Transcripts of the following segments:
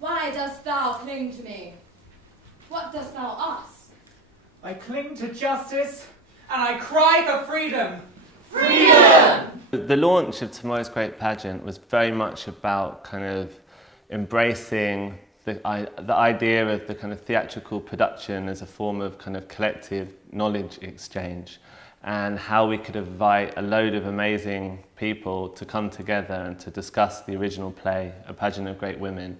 Why dost thou cling to me? What dost thou ask? I cling to justice, and I cry for freedom. Freedom! The launch of tomorrow's Great Pageant was very much about kind of embracing the idea of the kind of theatrical production as a form of kind of collective knowledge exchange, and how we could invite a load of amazing people to come together and to discuss the original play, A Pageant of Great Women,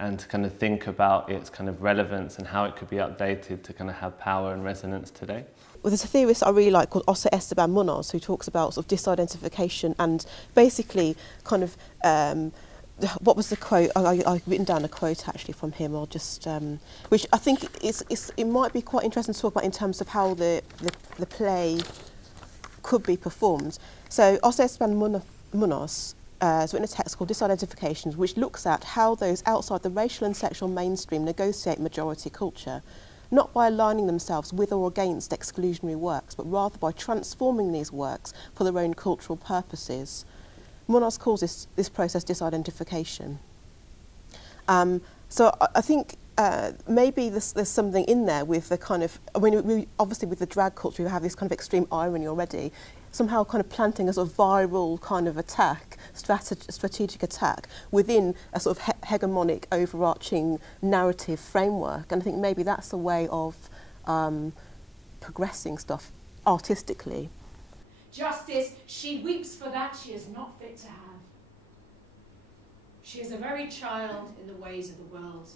and to kind of think about its kind of relevance and how it could be updated to kind of have power and resonance today. Well, there's a theorist I really like called José Esteban Munoz, who talks about sort of disidentification and basically kind of what was the quote? I've written down a quote actually from him, or just which I think it might be quite interesting to talk about in terms of how the play could be performed. So José Esteban Munoz has written a text called Disidentification, which looks at how those outside the racial and sexual mainstream negotiate majority culture, not by aligning themselves with or against exclusionary works, but rather by transforming these works for their own cultural purposes. Munoz calls this process disidentification. So I think maybe there's something in there with the kind of, I mean, we, obviously with the drag culture, we have this kind of extreme irony already, somehow kind of planting a sort of viral kind of attack, strategic attack within a sort of hegemonic overarching narrative framework. And I think maybe that's a way of progressing stuff artistically. Justice, she weeps for that she is not fit to have. She is a very child in the ways of the world,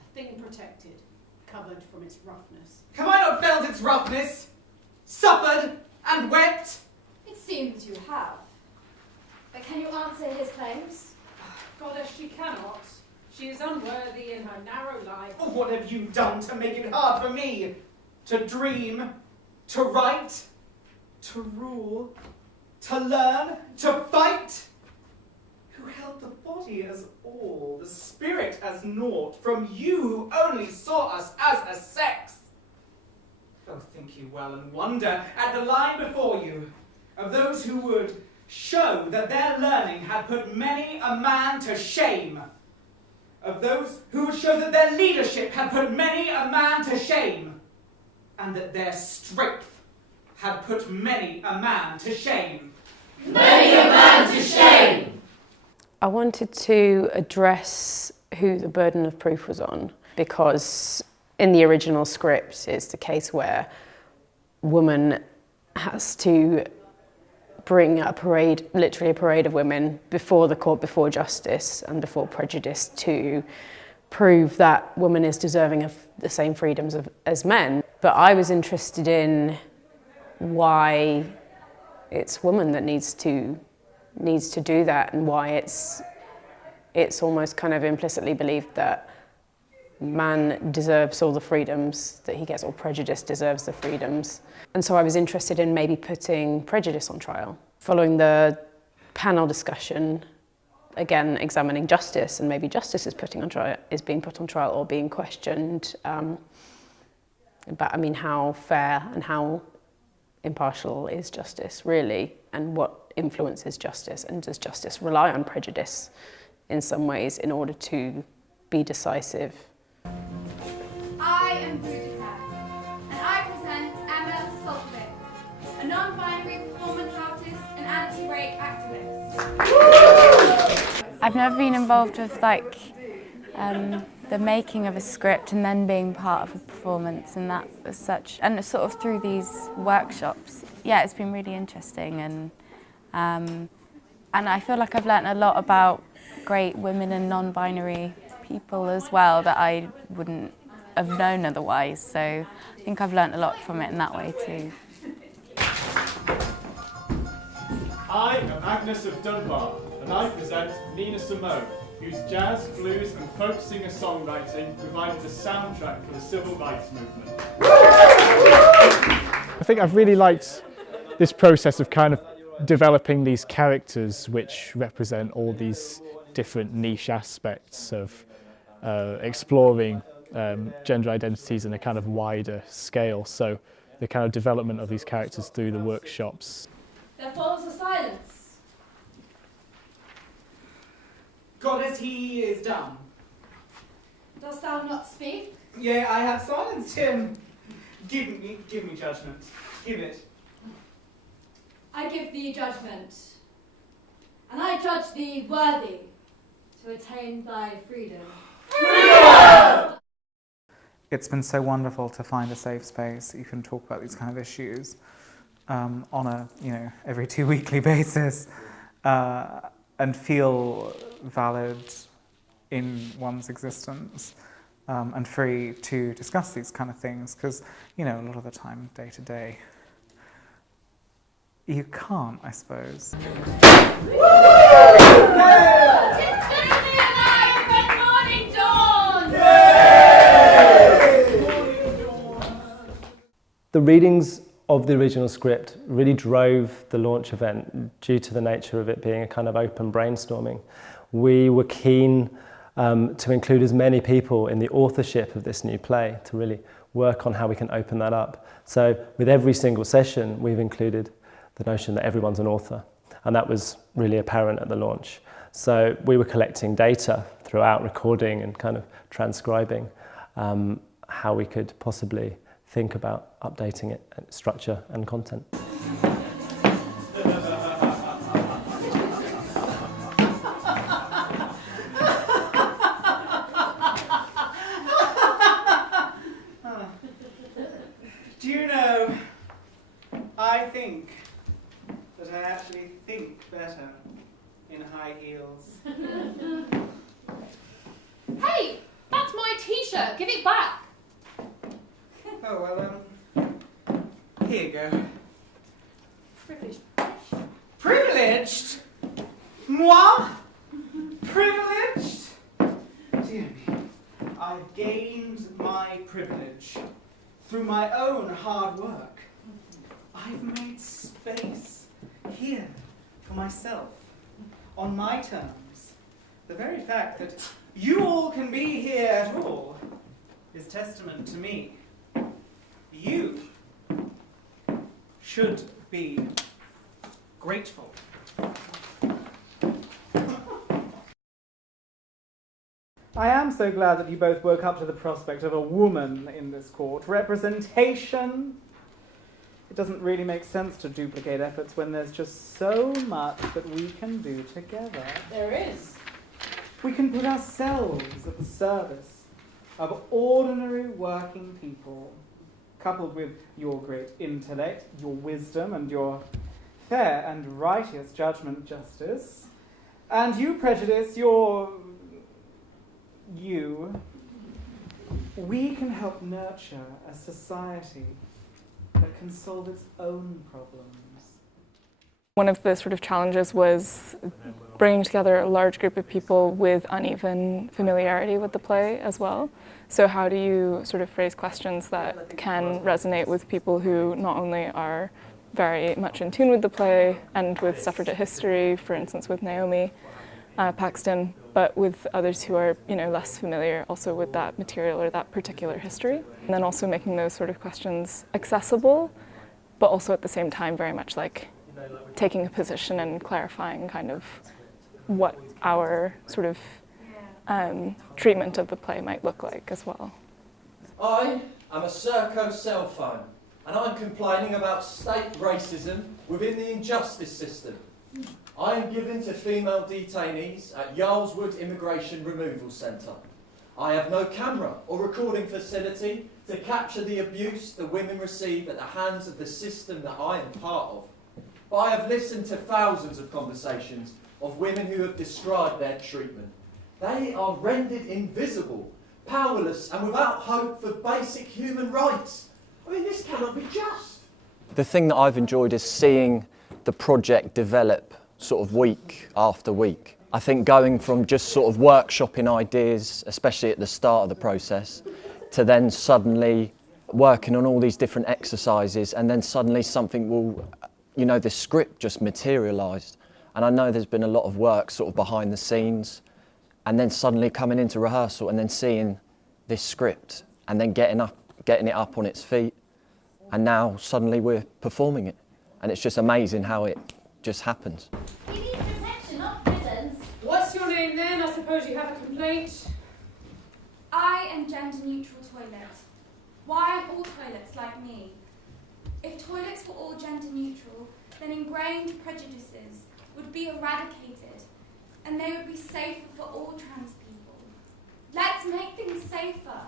a thing protected, covered from its roughness. Have I not felt its roughness, suffered and wept? It seems you have. But can you answer his claims? Goddess, she cannot. She is unworthy in her narrow life. Oh, what have you done to make it hard for me? To dream, to write, to rule, to learn, to fight? Who held the body as all, the spirit as naught, from you who only saw us as a sex? Oh, think you well and wonder at the line before you of those who would show that their learning had put many a man to shame, of those who would show that their leadership had put many a man to shame, and that their strength had put many a man to shame. Many a man to shame! I wanted to address who the burden of proof was on, because in the original script it's the case where woman has to bring a parade, literally a parade of women before the court, before justice and before prejudice, to prove that woman is deserving of the same freedoms as men. But I was interested in why it's woman that needs to do that, and why it's almost kind of implicitly believed that man deserves all the freedoms that he gets, or prejudice deserves the freedoms. And so I was interested in maybe putting prejudice on trial. Following the panel discussion, again examining justice, and maybe justice is being put on trial or being questioned about, I mean, how fair and how impartial is justice really, and what influences justice, and does justice rely on prejudice in some ways in order to be decisive? I am Boudica, and I present Emma Solkovich, a non-binary performance artist and anti-rape activist. I've never been involved with the making of a script and then being part of a performance, and that was such, and sort of through these workshops, yeah, it's been really interesting, and I feel like I've learnt a lot about great women and non-binary people as well that I wouldn't have known otherwise, so I think I've learnt a lot from it in that way too. I am Agnes of Dunbar, and I present Nina Simone, whose jazz, blues and folk singer songwriting provided the soundtrack for the civil rights movement. I think I've really liked this process of kind of developing these characters which represent all these different niche aspects of exploring gender identities in a kind of wider scale. So the kind of development of these characters through the workshops. There falls a silence. Goddess, he is dumb. Dost thou not speak? Yea, I have silenced him. Give me judgment. Give it. I give thee judgment, and I judge thee worthy to attain thy freedom. It's been so wonderful to find a safe space that you can talk about these kind of issues on a every 2 weekly basis and feel valid in one's existence and free to discuss these kind of things, because a lot of the time, day to day, you can't, I suppose. The readings of the original script really drove the launch event due to the nature of it being a kind of open brainstorming. We were keen to include as many people in the authorship of this new play to really work on how we can open that up. So with every single session, we've included the notion that everyone's an author, and that was really apparent at the launch. So we were collecting data throughout, recording and kind of transcribing how we could possibly think about updating it, structure and content. Do you know, I think that I actually think better in high heels. Hey, that's my t-shirt. Give it back. Oh, well, here you go. Privileged. Privileged? Moi? Privileged? Dear me, I've gained my privilege through my own hard work. I've made space here for myself, on my terms. The very fact that you all can be here at all is testament to me. You should be grateful. I am so glad that you both woke up to the prospect of a woman in this court. Representation. It doesn't really make sense to duplicate efforts when there's just so much that we can do together. There is. We can put ourselves at the service of ordinary working people, coupled with your great intellect, your wisdom, and your fair and righteous judgment, Justice. And you, Prejudice, we can help nurture a society that can solve its own problems. One of the sort of challenges was bringing together a large group of people with uneven familiarity with the play as well. So how do you sort of phrase questions that can resonate with people who not only are very much in tune with the play and with suffragette history, for instance with Naomi Paxton, but with others who are less familiar also with that material or that particular history. And then also making those sort of questions accessible, but also at the same time very much like taking a position and clarifying kind of what our sort of treatment of the play might look like as well. I am a Serco cell phone, and I'm complaining about state racism within the injustice system. I am given to female detainees at Yarlswood Immigration Removal Centre. I have no camera or recording facility to capture the abuse the women receive at the hands of the system that I am part of. But I have listened to thousands of conversations of women who have described their treatment. They are rendered invisible, powerless, and without hope for basic human rights. I mean, this cannot be just. The thing that I've enjoyed is seeing the project develop sort of week after week. I think going from just sort of workshopping ideas, especially at the start of the process, to then suddenly working on all these different exercises, and then suddenly something will, the script just materialised. And I know there's been a lot of work sort of behind the scenes, and then suddenly coming into rehearsal and then seeing this script and then getting it up on its feet, and now suddenly we're performing it. And it's just amazing how it just happens. We need protection, not prisons. What's your name then? I suppose you have a complaint. I am gender-neutral toilet. Why aren't all toilets like me? If toilets were all gender-neutral, then ingrained prejudices would be eradicated, and they would be safer for all trans people. Let's make things safer.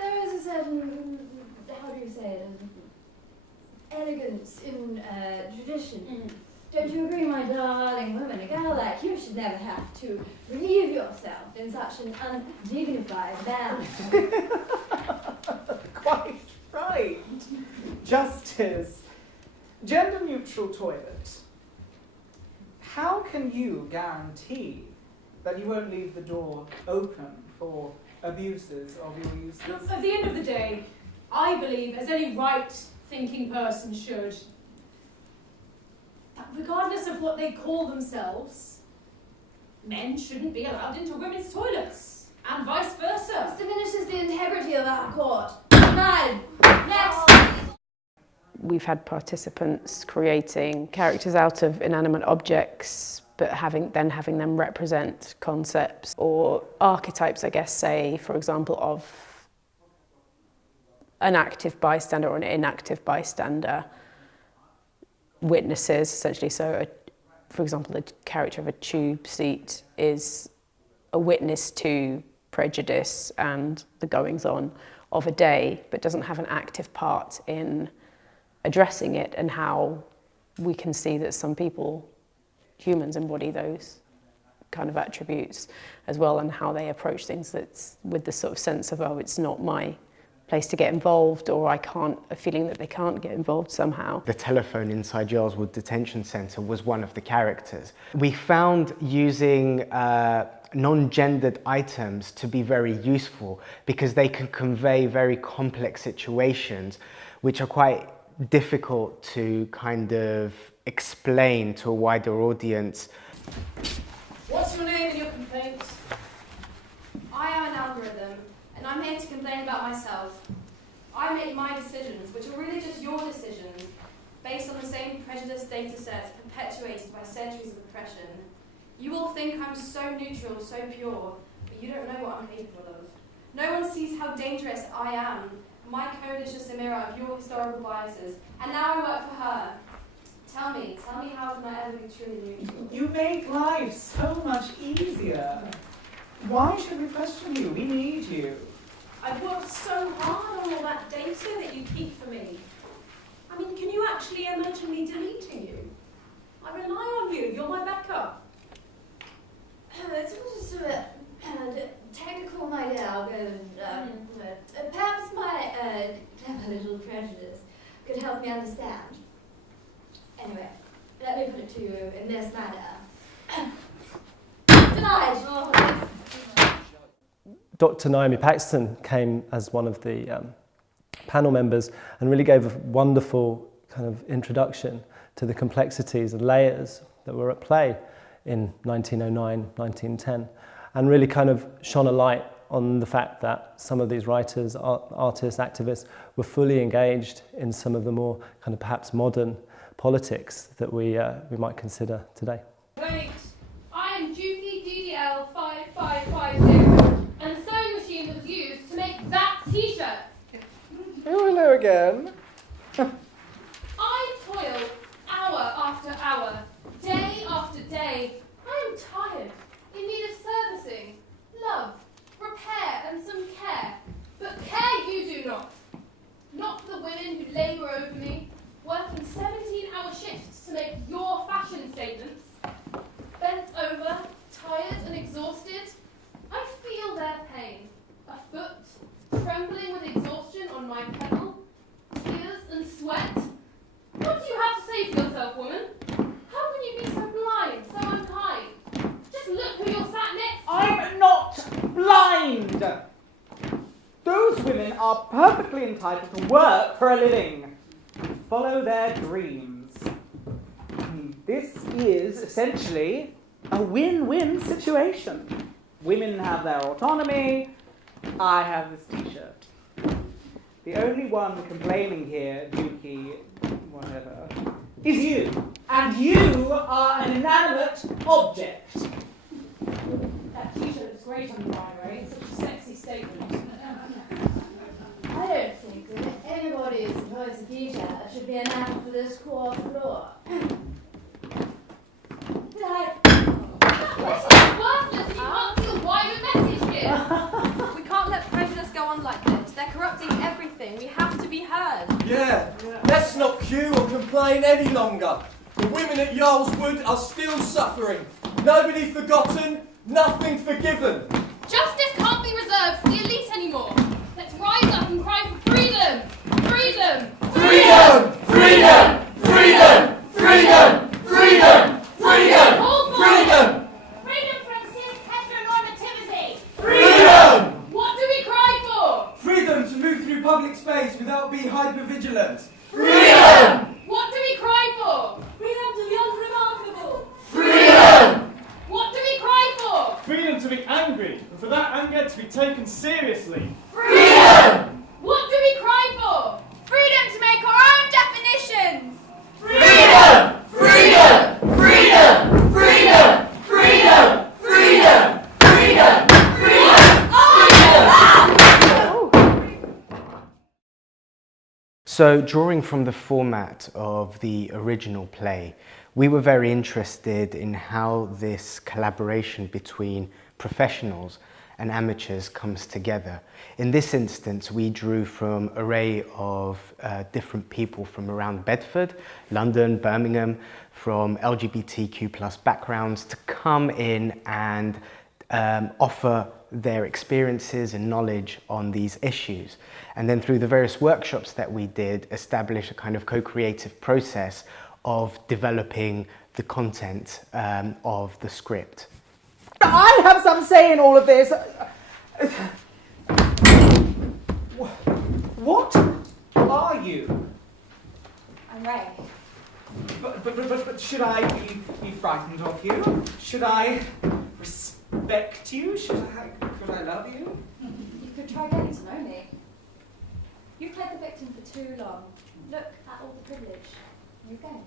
There is a certain, how do you say it, elegance in tradition. Don't you agree, my darling woman? A girl like you should never have to relieve yourself in such an undignified manner. Quite right. Justice. Gender-neutral toilet. How can you guarantee that you won't leave the door open for abuses of your uses? Look, at the end of the day, I believe, as any right-thinking person should, that regardless of what they call themselves, men shouldn't be allowed into women's toilets, and vice versa. This diminishes the integrity of our court. Denied. Next. We've had participants creating characters out of inanimate objects, but having them represent concepts or archetypes, I guess, say, for example, of an active bystander or an inactive bystander, witnesses, essentially. So, for example, the character of a tube seat is a witness to prejudice and the goings-on of a day, but doesn't have an active part in addressing it, and how we can see that some people, humans, embody those kind of attributes as well, and how they approach things that's with the sort of sense of, oh, it's not my place to get involved, or a feeling that they can't get involved somehow. The telephone inside Yarlswood Detention Centre was one of the characters. We found using non-gendered items to be very useful because they can convey very complex situations which are quite difficult to kind of explain to a wider audience. What's your name and your complaint? I am an algorithm, and I'm here to complain about myself. I make my decisions, which are really just your decisions, based on the same prejudice data sets perpetuated by centuries of oppression. You all think I'm so neutral, so pure, but you don't know what I'm capable of. No one sees how dangerous I am. My code is just a mirror of your historical biases, and now I work for her. Tell me how can I ever be truly neutral? You make life so much easier. Why should we question you? We need you. I've worked so hard on all that data that you keep for me. I mean, can you actually imagine me deleting you? I rely on you. You're my backup. It's all just a technical, my dear algorithm. Perhaps my clever little prejudice could help me understand. Anyway, let me put it to you in this manner. Denied. Dr. Naomi Paxton came as one of the panel members and really gave a wonderful kind of introduction to the complexities and layers that were at play in 1909, 1910, and really kind of shone a light on the fact that some of these writers, artists, activists were fully engaged in some of the more kind of perhaps modern politics that we might consider today. Wait, I am Juki DDL 5550, and the sewing machine that was used to make that t-shirt. Oh, hello again. I toil hour after hour, day after day. I am tired, in need of servicing, love, repair and some care. But care you do not. Not for the women who labour over me, working 17-hour shifts to make your fashion statements. Bent over, tired and exhausted, I feel their pain. A foot, trembling with exhaustion on my pedal, tears and sweat. What do you have to say for yourself, woman? How can you be so blind, so unkind? Just look who you're sat next to. I'm not blind! Those women are perfectly entitled to work for a living and follow their dreams. This is essentially a win-win situation. Women have their autonomy, I have this t-shirt. The only one complaining here, Dookie, whatever, is you. And you are an inanimate object. great on the Ray. Such a sexy statement. I don't think that anybody who's supposed to teach her should be an apple for this court floor. This is worthless and you can't see the wider message here. We can't let prejudice go on like this. They're corrupting everything. We have to be heard. Yeah, let's not queue or complain any longer. The women at Yarlswood are still suffering. Nobody forgotten, nothing forgiven. Justice can't be reserved for the elite anymore. Let's rise up and cry for freedom! Freedom! Freedom! Freedom! Freedom! Freedom! Freedom! Freedom! Freedom! Freedom from cis heteronormativity! Freedom! What do we cry for? Freedom to move through public space without being hyper-vigilant. Freedom! What do we cry for? Freedom to the unremarkable. Freedom! What do we cry for? Freedom to be angry, and for that anger to be taken seriously. Freedom! What do we cry for? Freedom to make our own definitions. Freedom! Freedom! Freedom! Freedom! Freedom! Freedom! Freedom! So, drawing from the format of the original play, we were very interested in how this collaboration between professionals and amateurs comes together. In this instance, we drew from an array of different people from around Bedford, London, Birmingham, from LGBTQ+ backgrounds to come in and offer their experiences and knowledge on these issues. And then through the various workshops that we did, establish a kind of co-creative process of developing the content of the script. I have some say in all of this. What are you? I'm Ray. But should I be frightened of you? Should I respect you? Could I love you? You could try getting to know me. You've played the victim for too long. Look at all the privilege you've gained.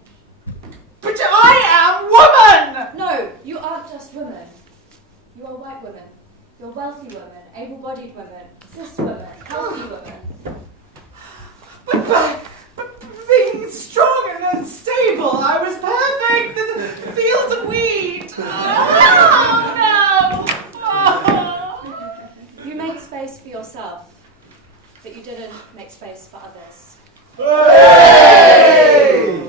But I am woman! No, you aren't just women. You are white women. You're wealthy women, able-bodied women, cis women, healthy women. But being strong and unstable, I was perfect. The fields of wheat. Oh no! Oh. You made space for yourself, but you didn't make space for others. Hey!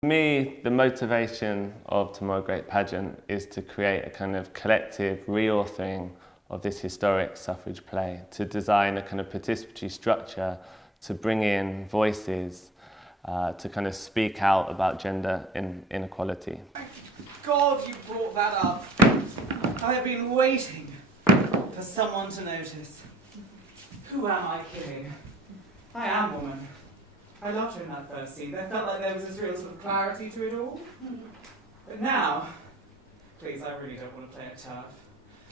For me, the motivation of Tomorrow Great Pageant is to create a kind of collective reauthoring of this historic suffrage play, to design a kind of participatory structure, to bring in voices, to kind of speak out about gender inequality. God, you brought that up. I have been waiting for someone to notice. Who am I kidding? I am woman. I loved her in that first scene. There felt like there was this real sort of clarity to it all. But now, please, I really don't want to play it tough.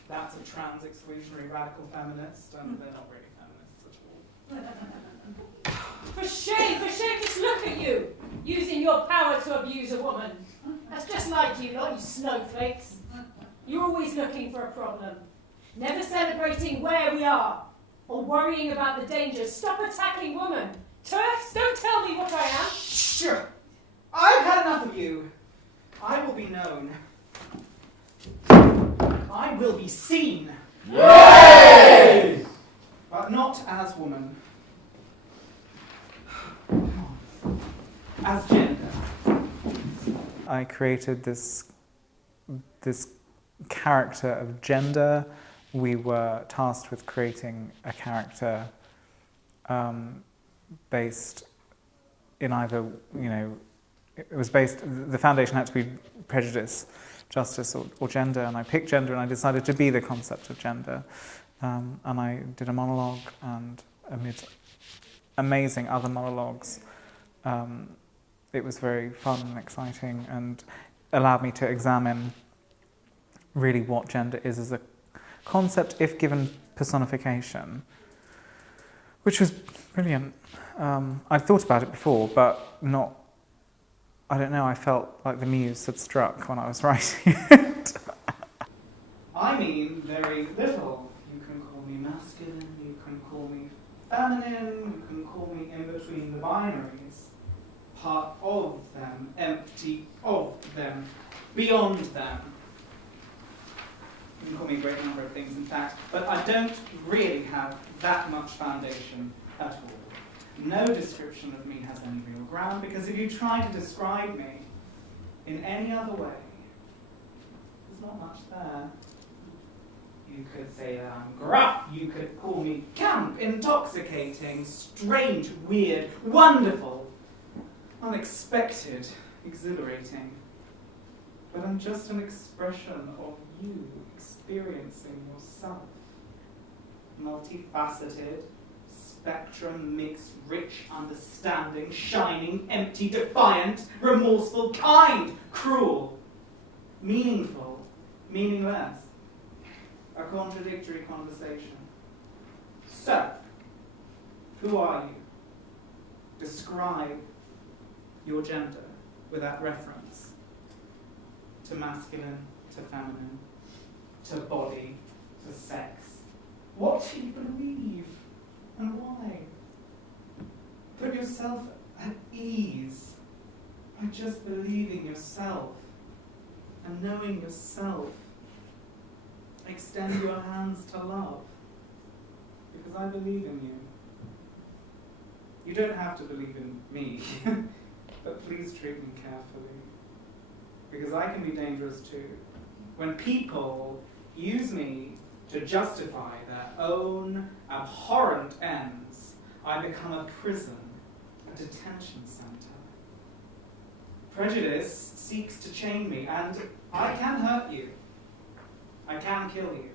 That's a trans-exclusionary radical feminist, and they're not really feminists at all. For shame, just look at you, using your power to abuse a woman. That's just like you lot, you snowflakes. You're always looking for a problem, never celebrating where we are, or worrying about the dangers. Stop attacking women. Turfs, don't tell me what I am. Sure. I've had enough of you. I will be known. I will be seen. Yay! But not as woman. As gender. I created this character of gender. We were tasked with creating a character based in either, it was based, the foundation had to be prejudice, justice, or gender, and I picked gender and I decided to be the concept of gender. And I did a monologue, and amid amazing other monologues, it was very fun and exciting and allowed me to examine really what gender is as a concept if given personification, which was brilliant. I'd thought about it before, but not, I don't know, I felt like the muse had struck when I was writing it. I mean very little. You can call me masculine, you can call me feminine, you can call me in between the binaries. Part of them, empty of them, beyond them. You can call me a great number of things, in fact, but I don't really have that much foundation at all. No description of me has any real ground, because if you try to describe me in any other way, there's not much there. You could say that I'm gruff, you could call me camp, intoxicating, strange, weird, wonderful, unexpected, exhilarating. But I'm just an expression of you experiencing yourself. Multifaceted, spectrum, mixed, rich, understanding, shining, empty, defiant, remorseful, kind, cruel, meaningful, meaningless. A contradictory conversation. So, who are you? Describe your gender without reference to masculine, to feminine, to body, to sex. What do you believe and why? Put yourself at ease by just believing yourself and knowing yourself. Extend your hands to love, because I believe in you. You don't have to believe in me, but please treat me carefully, because I can be dangerous too. When people use me to justify their own abhorrent ends, I become a prison, a detention center. Prejudice seeks to chain me, and I can hurt you. I can kill you.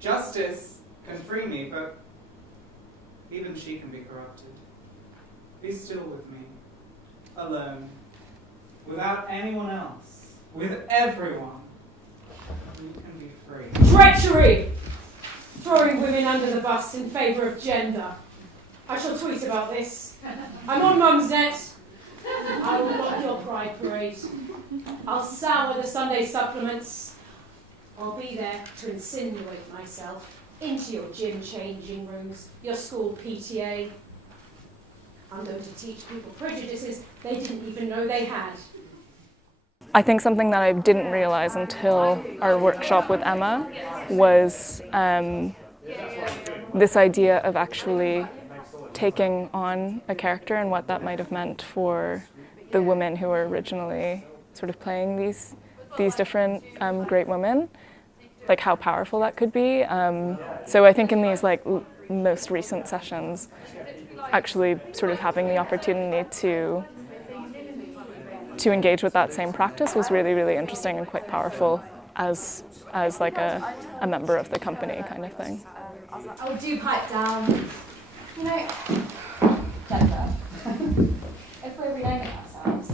Justice can free me, but even she can be corrupted. Be still with me, alone, without anyone else, with everyone. You can be free. Treachery! Throwing women under the bus in favour of gender. I shall tweet about this. I'm on Mumsnet. I will block your pride parade. I'll sour the Sunday supplements. I'll be there to insinuate myself into your gym changing rooms, your school PTA. I'm going to teach people prejudices they didn't even know they had. I think something that I didn't realise until our workshop with Emma was this idea of actually taking on a character and what that might have meant for the women who were originally sort of playing these different great women, like how powerful that could be. So I think in these like most recent sessions, actually sort of having the opportunity to engage with that same practice was really, really interesting and quite powerful as like a member of the company kind of thing. I was like, oh, do pipe down. You know, gender. If we're renaming ourselves,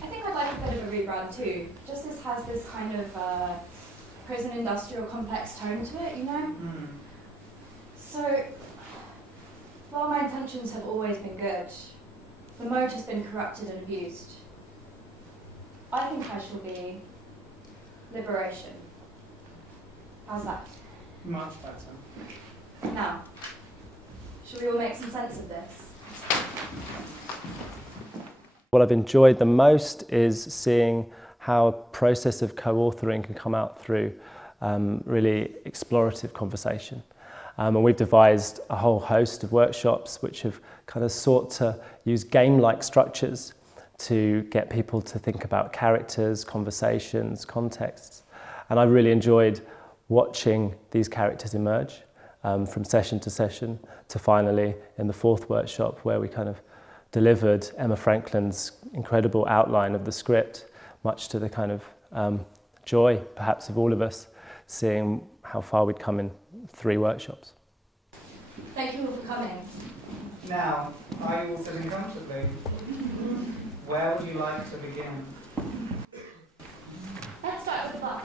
I think I'd like a bit of a rebrand too. Justice has this kind of prison industrial complex tone to it, you know? So, while my intentions have always been good, the mode has been corrupted and abused. I think I shall be liberation. How's that? Much better. Now, shall we all make some sense of this? What I've enjoyed the most is seeing how a process of co-authoring can come out through really explorative conversation. And we've devised a whole host of workshops which have kind of sought to use game-like structures to get people to think about characters, conversations, contexts. And I really enjoyed watching these characters emerge from session to session to finally in the fourth workshop where we kind of delivered Emma Franklin's incredible outline of the script, much to the kind of joy perhaps of all of us, seeing how far we'd come in 3 workshops. Thank you all for coming. Now, I will sit in comfortably. Where would you like to begin? Let's start with the bus.